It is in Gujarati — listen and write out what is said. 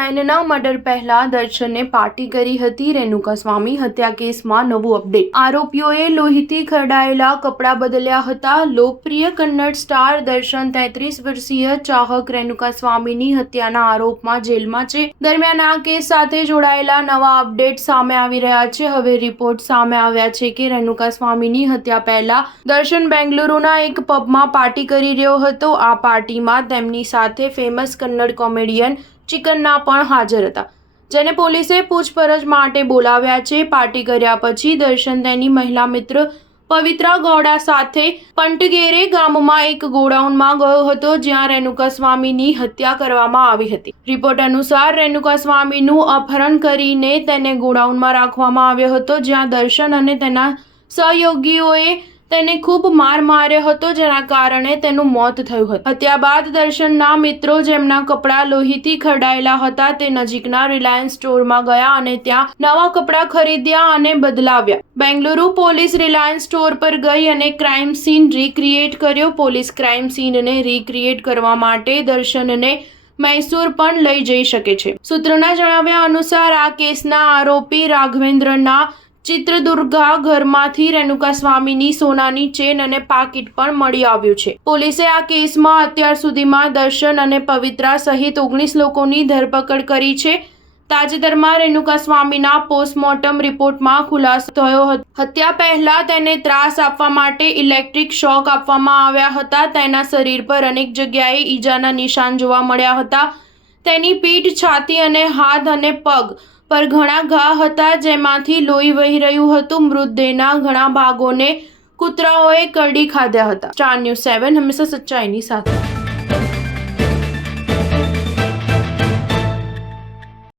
ફેનના મર્ડર પહેલા દર્શને પાર્ટી કરી હતી। રેણુકા સ્વામી હત્યા કેસમાં નવું અપડેટ। આરોપીઓએ લોહીથી ખરડાયેલા કપડાં બદલ્યા હતા। લોકપ્રિય કન્નડ સ્ટાર દર્શન 33 વર્ષીય ચાહક રેણુકા સ્વામીની હત્યાના આરોપમાં જેલમાં છે। દરમિયાન આ કેસ સાથે જોડાયેલા નવા અપડેટ સામે આવી રહ્યા છે। હવે રિપોર્ટ સામે આવ્યા છે કે રેણુકા સ્વામીની હત્યા પહેલા દર્શન બેંગલુરુના એક પબમાં પાર્ટી કરી રહ્યો હતો। આ પાર્ટીમાં તેમની સાથે ફેમસ કન્નડ કોમેડિયન ચિકન્ના પણ હાજર હતા, જેને પોલીસે પૂછપરછ માટે બોલાવ્યા છે। પાર્ટી કર્યા પછી દર્શન તેની મહિલા મિત્ર પવિત્રા ગૌડા સાથે પંટગેરે ગામમાં એક ગોડાઉનમાં ગયો હતો, જ્યાં રેણુકા સ્વામીની હત્યા કરવામાં આવી હતી। રિપોર્ટ અનુસાર રેણુકા સ્વામીનું અપહરણ કરીને તેને ગોડાઉનમાં રાખવામાં આવ્યો હતો, જ્યાં દર્શન અને તેના સહયોગીઓએ તેને ખૂબ માર માર્યો હતો, જેના કારણે તેનું મોત થયું હતું। હત્યા બાદ દર્શનના મિત્રો જેમના કપડાં લોહીથી ખરડાયેલા હતા તે નજીકના રિલાયન્સ સ્ટોરમાં ગયા અને ત્યાં નવા કપડાં ખરીદ્યા અને બદલાવ્યા। બેંગલુરુ પોલીસ રિલાયન્સ સ્ટોર પર ગઈ અને ક્રાઇમ સીન રિક્રિએટ કર્યો। પોલીસ ક્રાઇમ સીનને રિક્રિએટ કરવા માટે દર્શનને મૈસૂર પણ લઈ જઈ શકે છે। સૂત્રોના જણાવ્યા અનુસાર આ કેસના આરોપી રાઘવેન્દ્રના ચિત્રદુર્ગા ઘરમાંથી રેણુકા સ્વામીની સોનાની ચેન અને પાકીટ પણ મળી આવ્યું છે। પોલીસે આ કેસમાં અત્યાર સુધીમાં દર્શન અને પવિત્રા સહિત 19 લોકોની ધરપકડ કરી છે। તાજેતરમાં રેણુકા સ્વામીના પોસ્ટમોર્ટમ રિપોર્ટમાં ખુલાસો થયો હતો, હત્યા પહેલા તેને ત્રાસ આપવા માટે ઇલેક્ટ્રિક શોક આપવામાં આવ્યા હતા। તેના શરીર પર અનેક જગ્યાએ ઈજાના નિશાન જોવા મળ્યા હતા। તેની પીઠ, છાતી અને હાથ અને પગ પર ઘણા ઘા હતા, જેમાંથી લોહી વહી રહ્યું હતું। મૃતદેહના ઘણા ભાગોને કૂતરાઓએ કરડી ખાધા હતા। સ્ટાર ન્યૂઝ 7 હંમેશા સચ્ચાઈની સાથે।